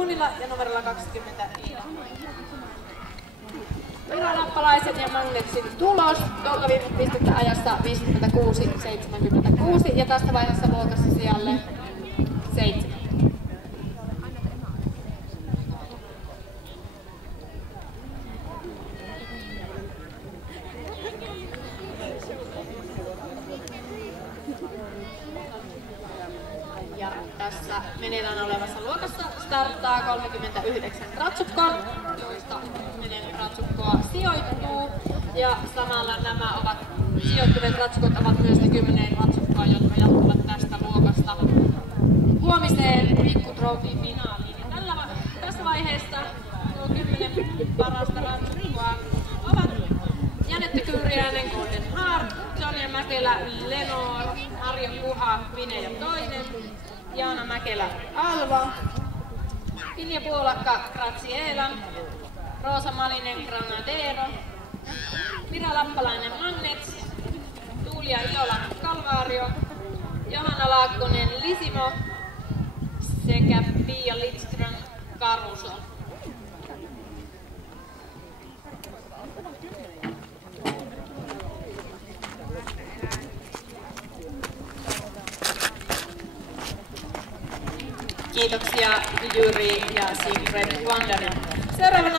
Uunila ja numerolla 20 Iida. Viralappalaiset ja Magnetsin tulos. Pistettä ajassa 56-76 ja tässä vaiheessa luokassa sijalle 7. Ja tässä meneillään olevassa luokassa starttaa 39 ratsukkoa, joista 10 ratsukkoa sijoittuu. Ja samalla nämä sijoittuneet ratsukot ovat myös ne 10 ratsukkoa, jotka jatkuvat tästä luokasta huomiseen pikkutrofi-finaaliin. Tässä vaiheessa nuo 10 parasta ratsukkoa ovat Janette Kyrjäinen, Golden Heart, Sonja Mäkelä, Lenor, Arjo Kuha, Vine ja Toinen, Jaana Mäkelä, Alva, Pinja Puolakka, Graziela, Roosa Malinen, Granadero, Mira Lappalainen, Magnets, Tuulia Iola, Calvario, Johanna Laakkonen, Lisimo sekä Pia Lidström, Caruso. Kiitoksia Jyri ja Sigrid Wanderin. Seuraavana